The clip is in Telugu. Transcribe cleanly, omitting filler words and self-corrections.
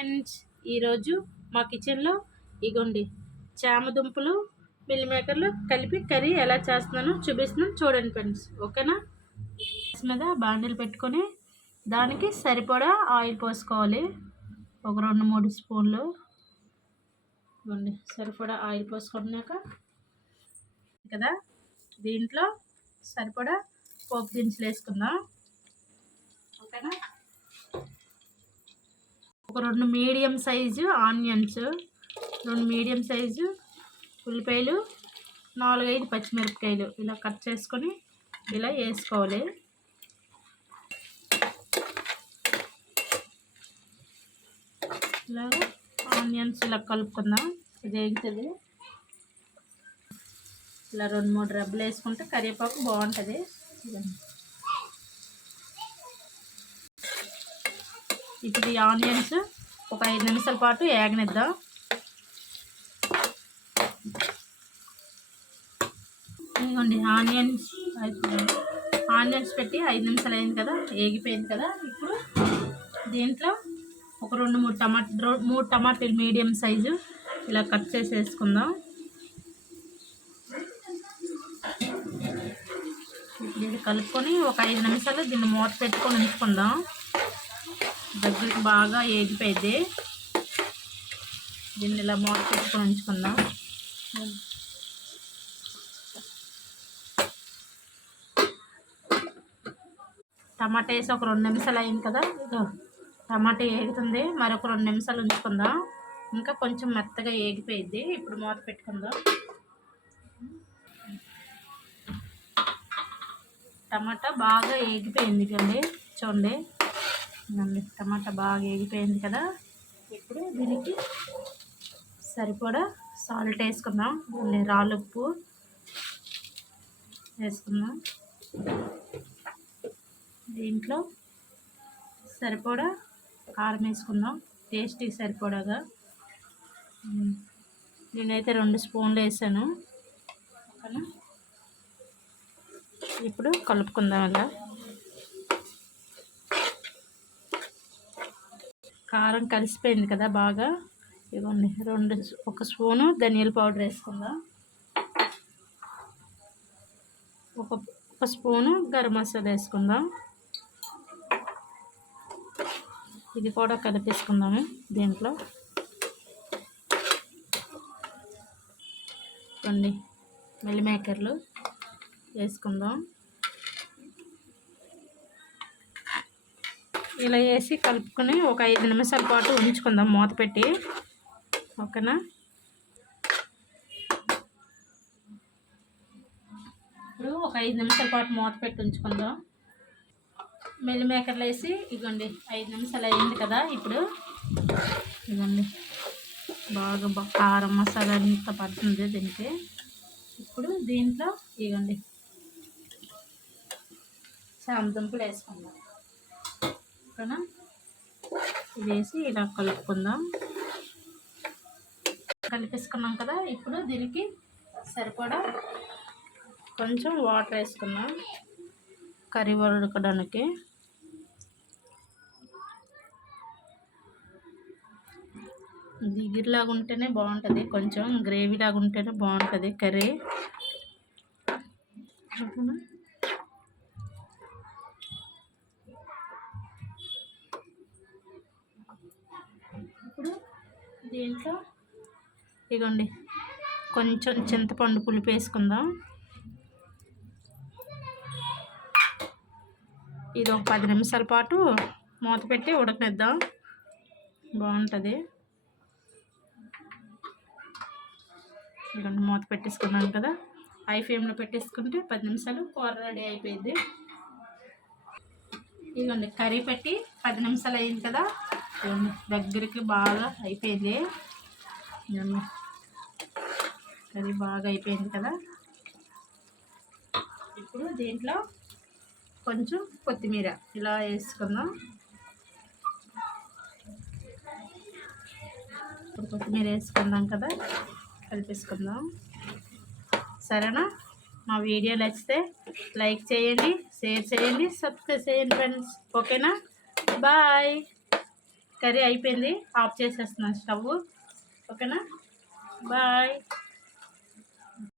ఫ్రెండ్స్, ఈరోజు మా కిచెన్లో ఇగోండి చామదుంపలు మిల్ మేకర్లు కలిపి కర్రీ ఎలా చేస్తున్నానో చూపిస్తున్నాను. చూడండి ఫ్రెండ్స్, ఓకేనా. మీద బాండిల్ పెట్టుకొని దానికి సరిపడా ఆయిల్ పోసుకోవాలి. ఒక 2-3 స్పూన్లు ఇవ్వండి. సరిపడా ఆయిల్ పోసుకున్నాక కదా దీంట్లో సరిపడా పోపు దినుసులు వేసుకుందాం, ఓకేనా. ఒక 2 medium size onions, 2 medium size ఉల్లిపాయలు, 4-5 పచ్చిమిరపకాయలు ఇలా కట్ చేసుకొని ఇలా వేసుకోవాలి. ఇలాగా ఆనియన్స్ ఇలా కలుపుకుందాం. ఇది వేగుతుంది. ఇలా 2-3 రెబ్బలు వేసుకుంటే కరివేపాకు బాగుంటుంది. ఇప్పుడు ఈ ఆనియన్స్ ఒక 5 నిమిషాల పాటు వేగనిద్దాం. ఇదిగోండి ఆనియన్స్ పెట్టి 5 నిమిషాలు అయింది కదా, వేగిపోయింది కదా. ఇప్పుడు దీంట్లో ఒక 2-3 టమాటాలు మీడియం సైజు ఇలా కట్ చేసి వేసుకుందాం. ఇది కలుపుకొని ఒక 5 నిమిషాలు దీన్ని మూత పెట్టుకొని ఉంచుకుందాం. దగ్గరికి బాగా వేగిపోయింది. దీన్ని ఇలా మూత పెట్టుకొని ఉంచుకుందాం. టమాటా వేసి ఒక 2 నిమిషాలు అయింది కదా. టమాటా వేగుతుంది, మరొక 2 నిమిషాలు ఉంచుకుందాం. ఇంకా కొంచెం మెత్తగా వేగిపోయింది. ఇప్పుడు మూత పెట్టుకుందాం. టమాటా బాగా వేగిపోయింది కండి, చూడండి. టమాటా బాగా వేగిపోయింది కదా. ఇప్పుడు దీనికి సరిపడా సాల్ట్ వేసుకుందాం. రాళ్ళుప్పు వేసుకుందాం. దీంట్లో సరిపడా కారం వేసుకుందాం, టేస్ట్కి సరిపడాగా. నేనైతే 2 స్పూన్లు వేసాను, ఓకేనా. ఇప్పుడు కలుపుకుందాం. అలా కారం కలిసిపోయింది కదా బాగా. ఇవ్వండి 1 స్పూను ధనియాల పౌడర్ వేసుకుందాం. ఒక స్పూను గరం మసాలా వేసుకుందాం. ఇది కూడా కలిపేసుకుందాము. దీంట్లో కొన్ని మిల్ మేకర్లు వేసుకుందాం. ఇలా వేసి కలుపుకొని ఒక 5 నిమిషాల పాటు ఉంచుకుందాం మూత పెట్టి, ఓకేనా. ఇప్పుడు ఒక 5 నిమిషాల పాటు మూత పెట్టి ఉంచుకుందాం. మిల్ మేకర్లు వేసి ఇవ్వండి 5 నిమిషాలు అయింది కదా. ఇప్పుడు ఇవ్వండి బాగా కారం మసాలా అంతా పడుతుంది దీనికి. ఇప్పుడు దీంట్లో ఇవ్వండి చామదుంపలు వేసుకుందాం, ఓకేనా. ఇది వేసి ఇలా కలుపుకుందాం. కలిపేసుకున్నాం కదా. ఇప్పుడు దీనికి సరిపడా కొంచెం వాటర్ వేసుకుందాం కర్రీ ఉడకడానికి. దిగిరిలాగా ఉంటేనే బాగుంటుంది, కొంచెం గ్రేవీలాగా ఉంటేనే బాగుంటుంది కర్రీ, ఓకేనా. ఇప్పుడు దీంట్లో ఇగోండి కొంచెం చింతపండు పులుపు వేసుకుందాం. ఇది ఒక 10 నిమిషాల పాటు మూత పెట్టి ఉడకనిద్దాం, బాగుంటుంది. ఇదిగోండి మూత పెట్టేసుకున్నాను కదా. హై ఫ్లేమ్లో పెట్టేసుకుంటే 10 నిమిషాలు కూర రెడీ అయిపోయింది. ఇదిగోండి కర్రీ పెట్టి 10 నిమిషాలు అయింది కదా. దగ్గరికి బాగా అయిపోయింది. కర్రీ బాగా అయిపోయింది కదా. ఇప్పుడు దీంట్లో కొంచెం కొత్తిమీర ఇలా వేసుకుందాం. ఇప్పుడు కొత్తిమీర వేసుకుందాం కదా, కలిపేసుకుందాం, సరేనా. మా వీడియో నచ్చితే లైక్ చేయండి, షేర్ చేయండి, సబ్స్క్రైబ్ చేయండి ఫ్రెండ్స్, ఓకేనా. బాయ్. కర్రీ అయిపోయింది, ఆఫ్ చేసేస్తున్నాను స్టవ్. ఓకేనా, బాయ్.